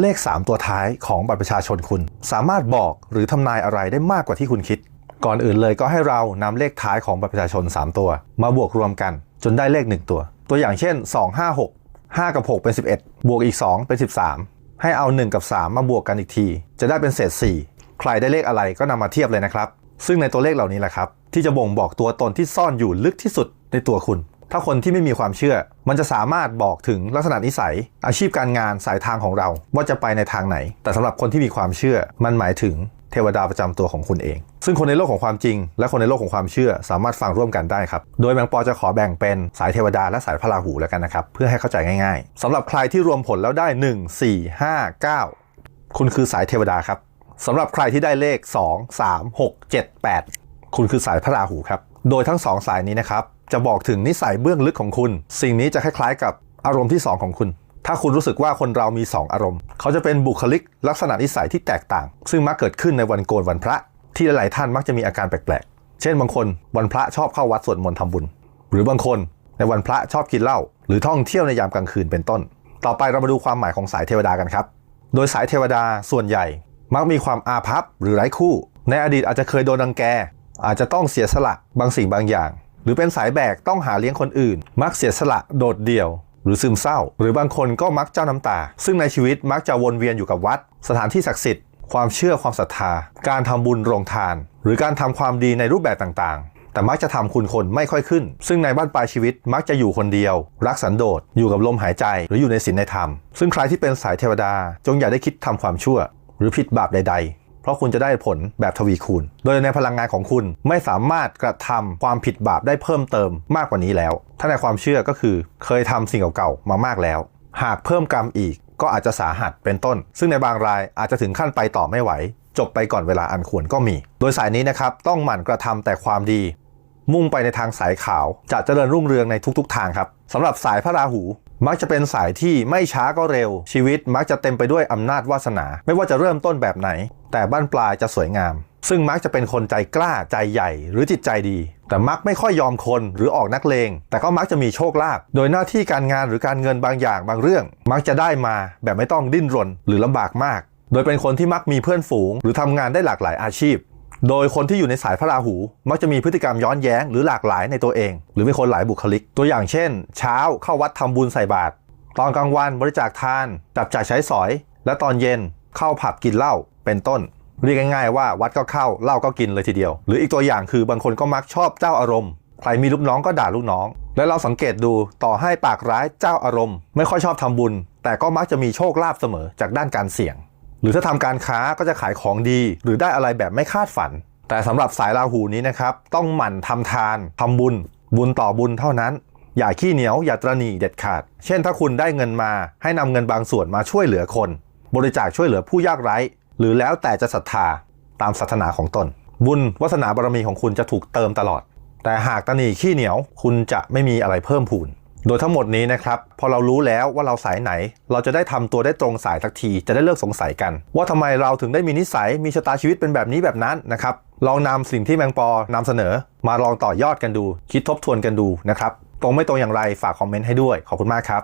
เลข 3 ตัวท้ายของบัตรประชาชนคุณ สามารถบอกหรือทำนายอะไรได้มากกว่าที่คุณคิด ก่อนอื่นเลยก็ให้เรานำเลขท้ายของบัตรประชาชน 3 ตัว มาบวกรวมกัน จนได้เลข 1 ตัว ตัวอย่างเช่น 2 5 6 5 กับ 6 เป็น 11 บวกอีก 2 เป็น 13 ให้เอา 1 กับ 3 มาบวกกันอีกที จะได้เป็นเศษ 4 ใครได้เลขอะไรก็นำมาเทียบเลยนะครับ ซึ่งในตัวเลขเหล่านี้แหละครับ ที่จะบ่งบอกตัวตนที่ซ่อนอยู่ลึกที่สุดในตัวคุณ ถ้าคนที่ไม่มีความเชื่อ มันจะสามารถบอกถึงลักษณะนิสัย อาชีพการงานสายทางของเรา ว่าจะไปในทางไหน แต่สำหรับคนที่มีความเชื่อ มันหมายถึงเทวดาประจำตัวของคุณเอง ซึ่งคนในโลกของความจริง และคนในโลกของความเชื่อสามารถฟังร่วมกันได้ครับ โดยแมงปอจะขอแบ่งเป็นสายเทวดาและสายพระราหูแล้วกันนะครับ เพื่อให้เข้าใจง่ายๆสำหรับใครที่รวมผลแล้วได้ 1 4 5 9 คุณคือสายเทวดาครับสำหรับใครที่ได้เลข 2 3 6 7 8 คุณคือสายพระราหูครับ โดยทั้งสองสายนี้นะครับ จะบอกถึงนิสัยเบื้องลึกของคุณ สิ่งนี้จะคล้ายๆ กับอารมณ์ที่ 2 ของคุณ ถ้าคุณรู้สึกว่าคนเรามี 2 อารมณ์ เขาจะเป็นบุคลิกลักษณะนิสัยที่แตกต่าง ซึ่งมักเกิดขึ้นในวันโกนวันพระ ที่หลายๆท่านมักจะมีอาการแปลกๆ เช่นบางคนวันพระชอบเข้าวัดสวดมนต์ทำบุญ หรือบางคนในวันพระชอบกินเหล้าหรือท่องเที่ยวในยามกลางคืนเป็นต้น ต่อไปเรามาดูความหมายของสายเทวดากันครับ โดยสายเทวดาส่วนใหญ่ มักมีความอาภัพหรือไร้คู่ ในอดีตอาจจะเคยโดนรังแก อาจจะต้องเสียสละบางสิ่งบางอย่าง หรือเป็นสายแบกต้องหาเลี้ยงคนอื่น มักเสียสละโดดเดี่ยว หรือซึมเศร้า หรือบางคนก็มักเจ้าน้ำตา ซึ่งในชีวิตมักจะวนเวียนอยู่กับวัด สถานที่ศักดิ์สิทธิ์ความเชื่อความศรัทธา การทำบุญโรงทาน หรือการทำความดีในรูปแบบต่างๆ แต่มักจะทำคุณคนไม่ค่อยขึ้น ซึ่งในบ้านปลายชีวิตมักจะอยู่คนเดียว รักสันโดษอยู่กับลมหายใจหรืออยู่ในศีลในธรรม ซึ่งใครที่เป็นสายเทวดาจงอย่าได้คิดทำความชั่ว หรือผิดบาปใด ๆ เพราะคุณจะได้ผลแบบทวีคูณ โดยในพลังงานของคุณไม่สามารถกระทำความผิดบาปได้เพิ่มเติมมากกว่านี้แล้ว ถ้าในความเชื่อก็คือเคยทำสิ่งเก่าๆมามากแล้ว หากเพิ่มกรรมอีกก็อาจจะสาหัสเป็นต้น ซึ่งในบางรายอาจจะถึงขั้นไปต่อไม่ไหว จบไปก่อนเวลาอันควรก็มี โดยสายนี้นะครับต้องหมั่นกระทำแต่ความดี มุ่งไปในทางสายขาว จะเจริญรุ่งเรืองในทุกๆ ทางครับสำหรับสายพระราหู มักจะเป็นสายที่ไม่ช้าก็เร็ว ชีวิตมักจะเต็มไปด้วยอำนาจวาสนา ไม่ว่าจะเริ่มต้นแบบไหน แต่บ้านปลายจะสวยงาม ซึ่งมักจะเป็นคนใจกล้าใจใหญ่หรือจิตใจดี แต่มักไม่ค่อยยอมคนหรือออกนักเลง แต่ก็มักจะมีโชคลาภโดยหน้าที่การงานหรือการเงินบางอย่างบางเรื่อง มักจะได้มาแบบไม่ต้องดิ้นรนหรือลำบากมาก โดยเป็นคนที่มักมีเพื่อนฝูง หรือทำงานได้หลากหลายอาชีพ โดยคนที่อยู่ในสายพระราหู มักจะมีพฤติกรรมย้อนแย้งหรือหลากหลายในตัวเอง หรือเป็นคนหลายบุคลิก ตัวอย่างเช่น เช้าเข้าวัดทำบุญใส่บาตรตอนกลางวันบริจาคทานจับจ่ายใช้สอย และตอนเย็นเข้าผับกินเหล้าเป็นต้น เรียกง่ายๆว่าวัดก็เข้าเหล้าก็กินเลยทีเดียว หรืออีกตัวอย่างคือบางคนก็มักชอบเจ้าอารมณ์ใครมีลูกน้องก็ด่าลูกน้อง และเราสังเกตดูต่อให้ปากร้ายเจ้าอารมณ์ ไม่ค่อยชอบทำบุญ แต่ก็มักจะมีโชคลาภเสมอจากด้านการเสี่ยง หรือถ้าทำการค้าก็จะขายของดี หรือได้อะไรแบบไม่คาดฝัน แต่สำหรับสายราหูนี้นะครับต้องหมั่นทำทานทำบุญ บุญต่อบุญเท่านั้น อย่าขี้เหนียวอย่าตระหนี่เด็ดขาด เช่นถ้าคุณได้เงินมา ให้นำเงินบางส่วนมาช่วยเหลือคน บริจาคช่วยเหลือผู้ยากไร้ หรือแล้วแต่จะศรัทธาตามศาสนาของตน บุญวาสนาบารมีของคุณจะถูกเติมตลอด แต่หากตระหนี่ขี้เหนียวคุณจะไม่มีอะไรเพิ่มพูน โดยทั้งหมดนี้นะครับพอเรารู้แล้วว่าเราสายไหน เราจะได้ทำตัวได้ตรงสายสักที จะได้เลิกสงสัยกัน ว่าทำไมเราถึงได้มีนิสัยมีชะตาชีวิตเป็นแบบนี้แบบนั้นนะครับลองนำสิ่งที่แมงปอนำเสนอ มาลองต่อยอดกันดู คิดทบทวนกันดูนะครับตรงไม่ตรงอย่างไรฝากคอมเมนต์ให้ด้วยขอบคุณมากครับ